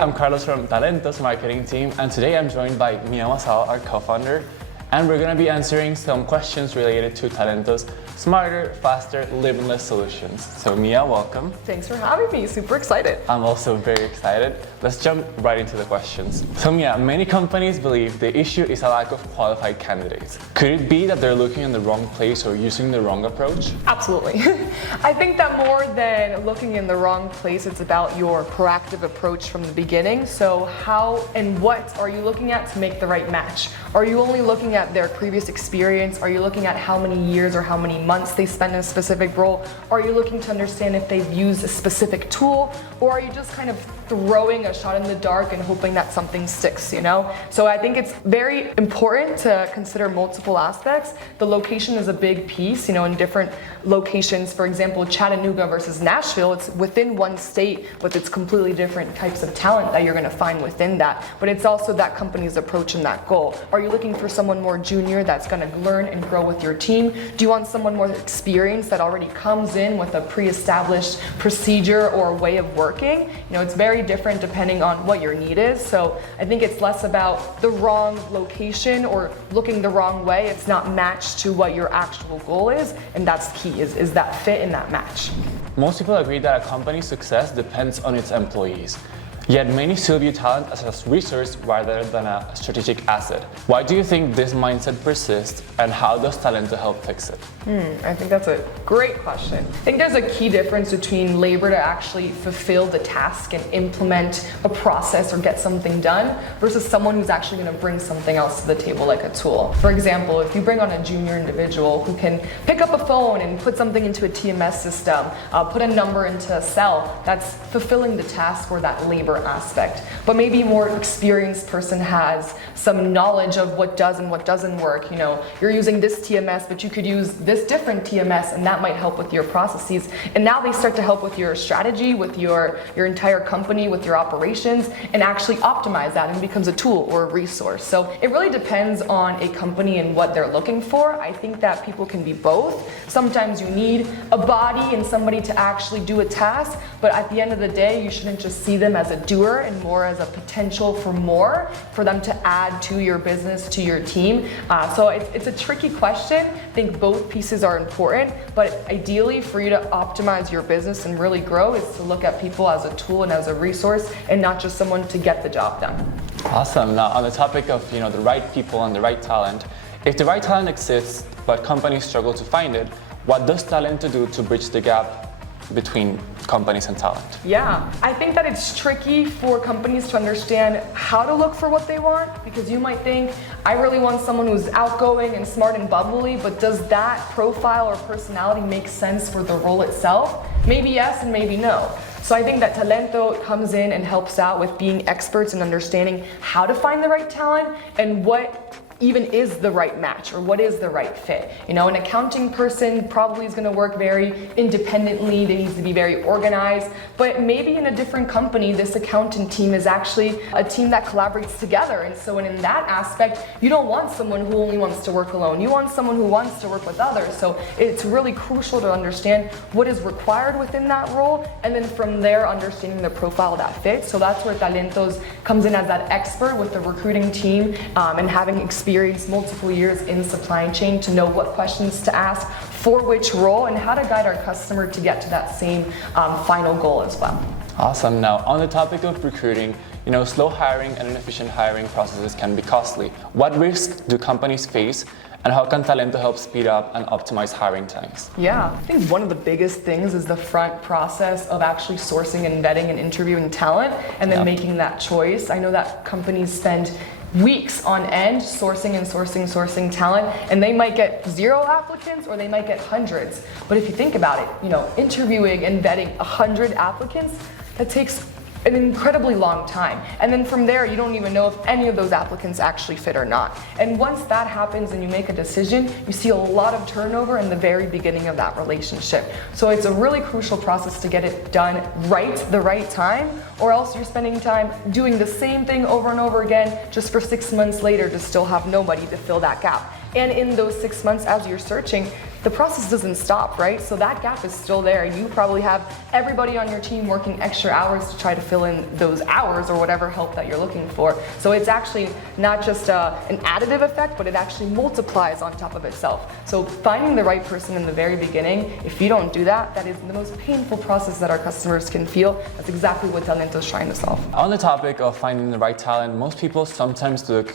I'm Carlos from Talento's marketing team, and today I'm joined by Mazal, our co-founder, and we're going to be answering some questions related to Talento's smarter, faster, limitless solutions. So Mia, welcome. Thanks for having me, super excited. I'm also very excited. Let's jump right into the questions. So Mia, many companies believe the issue is a lack of qualified candidates. Could it be that they're looking in the wrong place or using the wrong approach? Absolutely. I think that more than looking in the wrong place, it's about your proactive approach from the beginning. So how and what are you looking at to make the right match? Are you only looking at their previous experience? Are you looking at how many years or how many months they spend in a specific role? Are you looking to understand if they've used a specific tool? Or are you just kind of throwing a shot in the dark and hoping that something sticks, you know? So I think it's very important to consider multiple aspects. The location is a big piece, you know, in different locations. For example, Chattanooga versus Nashville, it's within one state with its completely different types of talent that you're gonna find within that. But it's also that company's approach and that goal. Are you looking for someone more junior that's gonna learn and grow with your team? Do you want someone more experienced that already comes in with a pre-established procedure or way of working? You know, it's very different depending on what your need is. So I think it's less about the wrong location or looking the wrong way. It's not matched to what your actual goal is, and that's key, is that fit and that match. Most people agree that a company's success depends on its employees. Yet many still view talent as a resource rather than a strategic asset. Why do you think this mindset persists, and how does Talento help fix it? I think that's a great question. I think there's a key difference between labor to actually fulfill the task and implement a process or get something done versus someone who's actually going to bring something else to the table, like a tool. For example, if you bring on a junior individual who can pick up a phone and put something into a TMS system, put a number into a cell, that's fulfilling the task or that labor aspect. But maybe a more experienced person has some knowledge of what does and what doesn't work. You know, you're using this TMS, but you could use this different TMS, and that might help with your processes. And now they start to help with your strategy, with your entire company, with your operations, and actually optimize that, and it becomes a tool or a resource. So it really depends on a company and what they're looking for. I think that people can be both. Sometimes you need a body and somebody to actually do a task, but at the end of the day, you shouldn't just see them as a doer and more as a potential for more for them to add to your business, to your team. So it's a tricky question. I think both pieces are important, but ideally for you to optimize your business and really grow is to look at people as a tool and as a resource and not just someone to get the job done. Awesome. Now on the topic of the right people and the right talent, if the right talent exists but companies struggle to find it, what does Talento do to bridge the gap between companies and talent? Yeah, I think that it's tricky for companies to understand how to look for what they want, because you might think, I really want someone who's outgoing and smart and bubbly, but does that profile or personality make sense for the role itself? Maybe yes and maybe no. So I think that Talento comes in and helps out with being experts in understanding how to find the right talent and what even is the right match or what is the right fit. You know, an accounting person probably is gonna work very independently, they need to be very organized, but maybe in a different company, this accountant team is actually a team that collaborates together. And so in that aspect, you don't want someone who only wants to work alone, you want someone who wants to work with others. So it's really crucial to understand what is required within that role, and then from there, understanding the profile that fits. So that's where Talentos comes in as that expert with the recruiting team and having experience multiple years in supply chain to know what questions to ask for which role and how to guide our customer to get to that same final goal as well. Awesome. Now on the topic of recruiting, slow hiring and inefficient hiring processes can be costly. What risks do companies face, and how can Talento help speed up and optimize hiring times? Yeah, I think one of the biggest things is the front process of actually sourcing and vetting and interviewing talent and then making that choice. I know that companies spend weeks on end sourcing and talent, and they might get 0 applicants or they might get hundreds. But if you think about it, interviewing and vetting 100 applicants, that takes an incredibly long time. And then from there, you don't even know if any of those applicants actually fit or not. And once that happens and you make a decision, you see a lot of turnover in the very beginning of that relationship. So it's a really crucial process to get it done right the right time, or else you're spending time doing the same thing over and over again just for 6 months later to still have nobody to fill that gap. And in those 6 months as you're searching, the process doesn't stop, right? So that gap is still there. You probably have everybody on your team working extra hours to try to fill in those hours or whatever help that you're looking for. So it's actually not just an additive effect, but it actually multiplies on top of itself. So finding the right person in the very beginning, if you don't do that, that is the most painful process that our customers can feel. That's exactly what Talento is trying to solve. On the topic of finding the right talent, most people sometimes look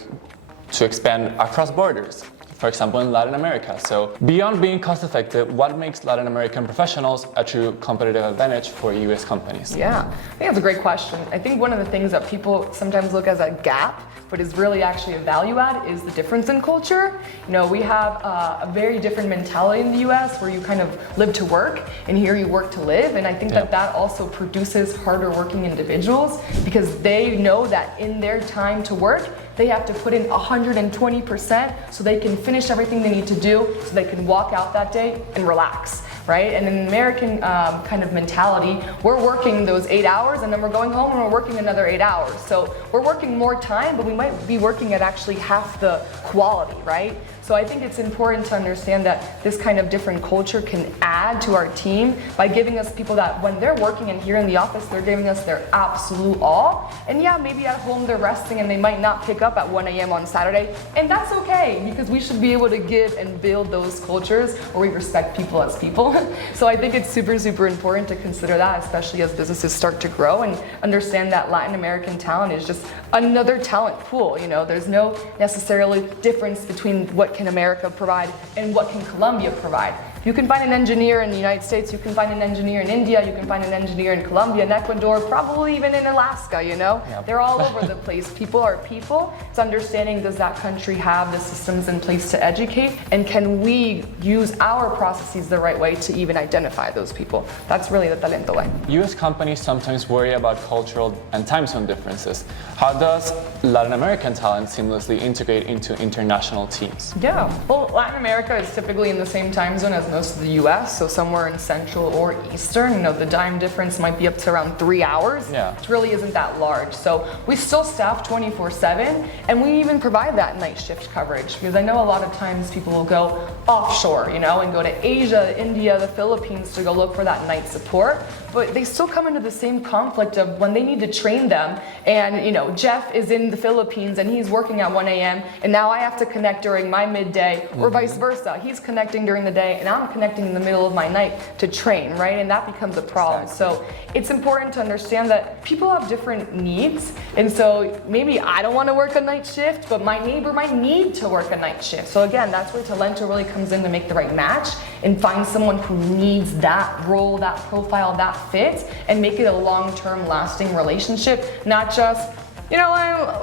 to expand across borders. For example, in Latin America. So beyond being cost effective, what makes Latin American professionals a true competitive advantage for US companies? Yeah, I think that's a great question. I think one of the things that people sometimes look as a gap, but is really actually a value add, is the difference in culture. You know, we have a very different mentality in the US where you kind of live to work, and here you work to live. And I think that also produces harder working individuals because they know that in their time to work, they have to put in 120% so they can finish everything they need to do so they can walk out that day and relax, right? And in American kind of mentality, we're working those 8 hours and then we're going home and we're working another 8 hours. So we're working more time, but we might be working at actually half the quality, right? So I think it's important to understand that this kind of different culture can add to our team by giving us people that when they're working and here in the office, they're giving us their absolute all. And yeah, maybe at home they're resting and they might not pick up at 1 a.m. on Saturday. And that's okay because we should be able to give and build those cultures where we respect people as people. So I think it's super, super important to consider that, especially as businesses start to grow and understand that Latin American talent is just another talent pool. You know, there's no necessarily difference between what can America provide and what can Colombia provide. You can find an engineer in the United States, you can find an engineer in India, you can find an engineer in Colombia, in Ecuador, probably even in Alaska, you know? Yep. They're all over the place. People are people. It's understanding, does that country have the systems in place to educate? And can we use our processes the right way to even identify those people? That's really the Talento way. US companies sometimes worry about cultural and time zone differences. How does Latin American talent seamlessly integrate into international teams? Yeah, well, Latin America is typically in the same time zone as most of the US, so somewhere in Central or Eastern. You know, the time difference might be up to around 3 hours, which really isn't that large. So we still staff 24/7, and we even provide that night shift coverage because I know a lot of times people will go offshore, you know, and go to Asia, India, the Philippines to go look for that night support. But they still come into the same conflict of when they need to train them, and you know, Jeff is in the Philippines and he's working at 1 a.m. and now I have to connect during my midday, or vice versa. He's connecting during the day and I'm connecting in the middle of my night to train, right? And that becomes a problem. Exactly. So it's important to understand that people have different needs, and so maybe I don't want to work a night shift, but my neighbor might need to work a night shift. So again, that's where Talento really comes in to make the right match and find someone who needs that role, that profile, that fit, and make it a long-term lasting relationship, not just, you know,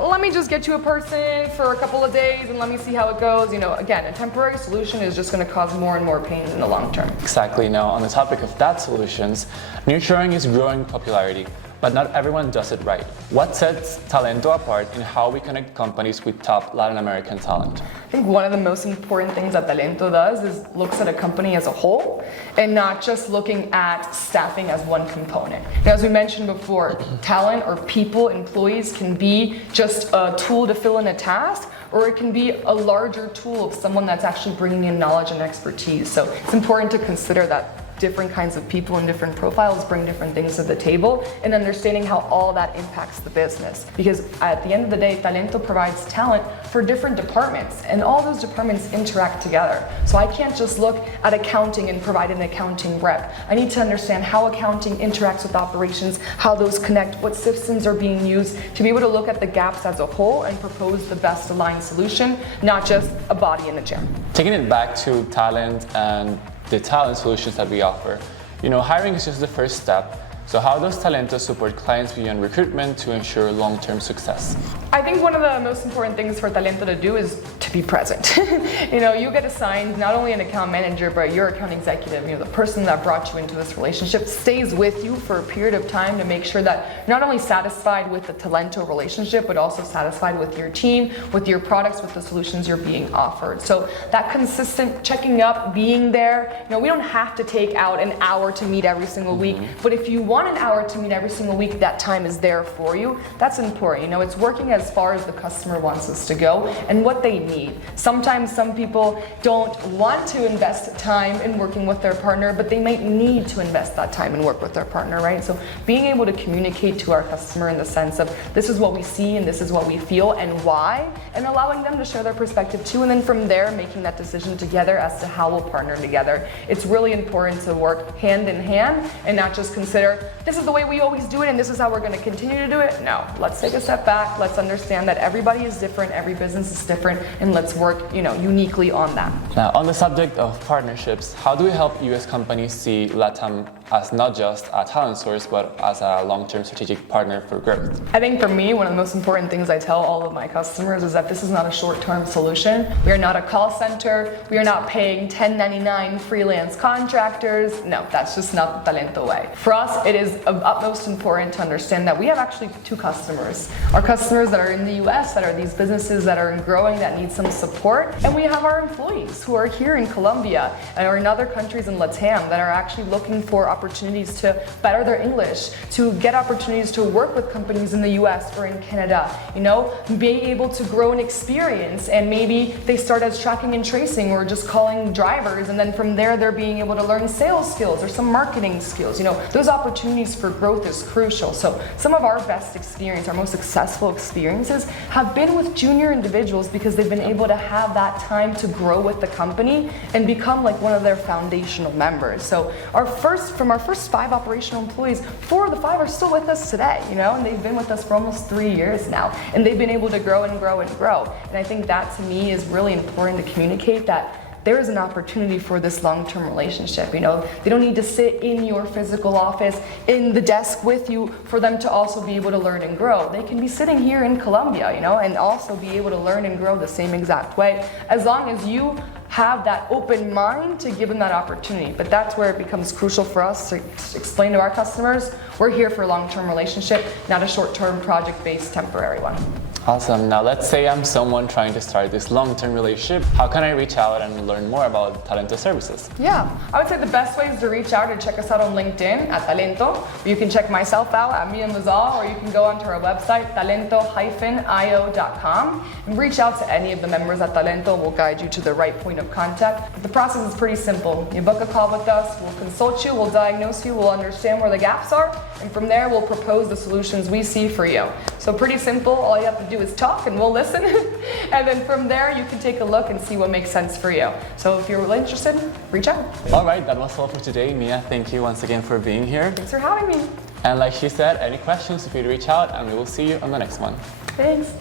let me just get you a person for a couple of days and let me see how it goes. You know, again, a temporary solution is just going to cause more and more pain in the long term. Exactly. Now, on the topic of that solutions, nearshoring is growing popularity, but not everyone does it right. What sets Talento apart in how we connect companies with top Latin American talent? I think one of the most important things that Talento does is looks at a company as a whole and not just looking at staffing as one component. Now, as we mentioned before, talent or people, employees can be just a tool to fill in a task, or it can be a larger tool of someone that's actually bringing in knowledge and expertise. So it's important to consider that different kinds of people and different profiles bring different things to the table, and understanding how all that impacts the business. Because at the end of the day, Talento provides talent for different departments, and all those departments interact together. So I can't just look at accounting and provide an accounting rep. I need to understand how accounting interacts with operations, how those connect, what systems are being used, to be able to look at the gaps as a whole and propose the best aligned solution, not just a body in the gym. Taking it back to talent and the talent solutions that we offer. You know, hiring is just the first step. So how does Talento support clients beyond recruitment to ensure long-term success? I think one of the most important things for Talento to do is to be present. You know, you get assigned not only an account manager, but your account executive, you know, the person that brought you into this relationship stays with you for a period of time to make sure that you're not only satisfied with the Talento relationship, but also satisfied with your team, with your products, with the solutions you're being offered. So that consistent checking up, being there, you know, we don't have to take out an hour to meet every single week, but if you want an hour to meet every single week, that time is there for you. That's important. You know, it's working as far as the customer wants us to go and what they need. need. Sometimes some people don't want to invest time in working with their partner, but they might need to invest that time and work with their partner, right? So being able to communicate to our customer in the sense of this is what we see and this is what we feel and why, and allowing them to share their perspective too, and then from there making that decision together as to how we'll partner together. It's really important to work hand in hand and not just consider this is the way we always do it and this is how we're going to continue to do it. No, let's take a step back. Let's understand that everybody is different, every business is different, and let's work, uniquely on that. Now, on the subject of partnerships, how do we help US companies see LATAM as not just a talent source, but as a long-term strategic partner for growth? I think for me, one of the most important things I tell all of my customers is that this is not a short-term solution. We are not a call center. We are not paying 1099 freelance contractors. No, that's just not the Talento way. For us, it is of utmost important to understand that we have actually two customers. Our customers that are in the US, that are these businesses that are growing, that need some support, and we have our employees who are here in Colombia and are in other countries in LATAM that are actually looking for opportunities to better their English, to get opportunities to work with companies in the US or in Canada, being able to grow an experience, and maybe they start as tracking and tracing or just calling drivers, and then from there they're being able to learn sales skills or some marketing skills. Those opportunities for growth is crucial. So some of our best experience, our most successful experiences have been with junior individuals because they've been able to have that time to grow with the company and become like one of their foundational members. So from our first 5 operational employees, 4 of the 5 are still with us today, and they've been with us for almost 3 years now, and they've been able to grow and grow and grow. And I think that to me is really important to communicate that there is an opportunity for this long-term relationship. They don't need to sit in your physical office, in the desk with you for them to also be able to learn and grow. They can be sitting here in Colombia, and also be able to learn and grow the same exact way, as long as you have that open mind to give them that opportunity. But that's where it becomes crucial for us to explain to our customers, we're here for a long-term relationship, not a short-term project-based temporary one. Awesome. Now let's say I'm someone trying to start this long-term relationship. How can I reach out and learn more about Talento services? Yeah, I would say the best way is to reach out or check us out on LinkedIn at Talento. You can check myself out at me and Mazal, or you can go onto our website, talento-io.com, and reach out to any of the members at Talento. We'll guide you to the right point of contact. But the process is pretty simple. You book a call with us, we'll consult you, we'll diagnose you, we'll understand where the gaps are, and from there we'll propose the solutions we see for you. So pretty simple. All you have to do is talk and we'll listen. And then from there you can take a look and see what makes sense for you. So if you're really interested, reach out. All right, that was all for today. Mia, thank you once again for being here. Thanks for having me. And like she said, any questions, feel free to reach out and we will see you on the next one. Thanks.